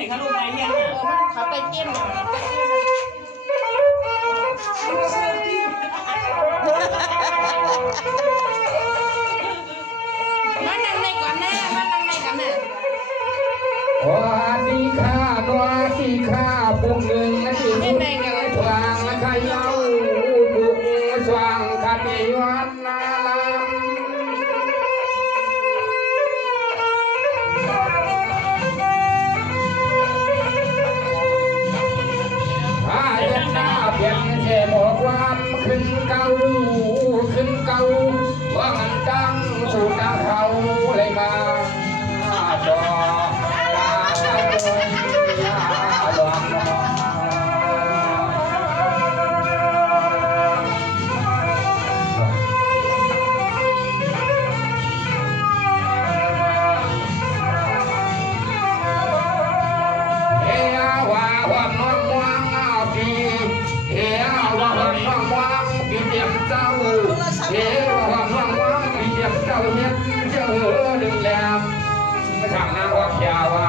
ไหนคะลูกนายยัง มันเขาไปเต้นมานั่งในก่อนแน่มานั่งในก่อนแน่วันนี้ข้าตัวที่ข้าปุ่งหนึ่งนาทีสุดทางและขยาวบุกสว่างขัดยวันนาลามหายหน้าเพียงแค่บอกความขึ้นเก่าว่ามันดังสู่ตาเขาเลยมาจอดึงแล้วมาทางนางวักยาวา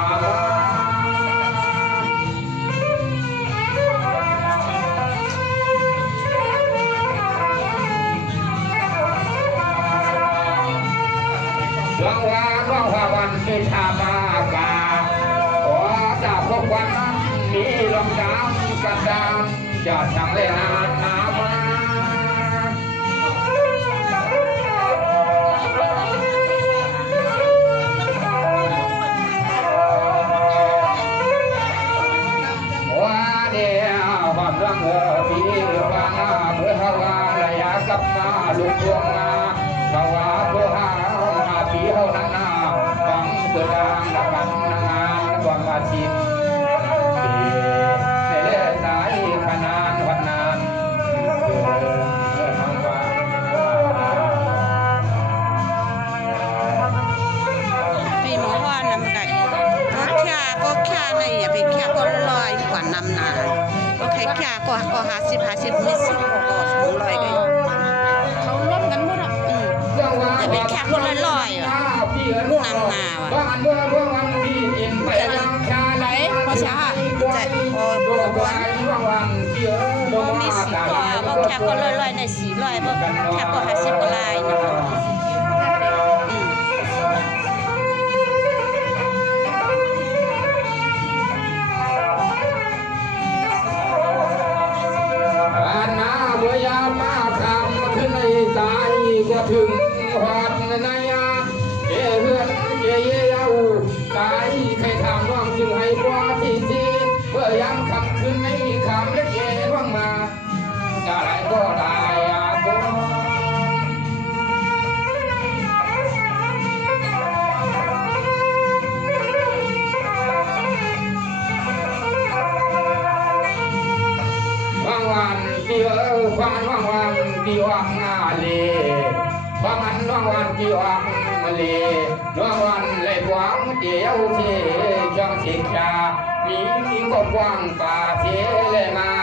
ดวงวันที่ทามากาขอจากพวกวันนั้นมีลมน้ำกระดานจะทางเล่นน้ำมากับมาลุกดวงมาภาวะโลหะอาปีเฮานานาฟังเกิดดังระบังนางานระวังอาชีพเสด็จสายขนานวันนานเกิดทางว่าพี่หมอว่านำไก่ก็แค่ในอย่าไปแค่ก็ลอยกว่านำนาก็แค่ก็50มี10ก็200กันเขาล้มกันหมดอ่ะอย่าไปแค่คนลอยๆอ่ะนำนาว่ะจะไหนพอช้าจะวันมี10ก็แค่ก็ลอยๆใน400ก็แค่ก็50ก็ลายนะคะก็ถึงหอดในยาเฮือนเยาตายใครทำว่างจึงให้กว่าที่เพื่อย้ำคำขึ้นในคำเล็กเย่ว่างมาอะไรก็ตายก็ว่างวันเดียวว่างวันเดียวงาเลบางอันน้องวันที่ออกมาเลยน้องวันเลยหวังเดียวที่จังสิกามีก็กว้างป่าเทเลยมา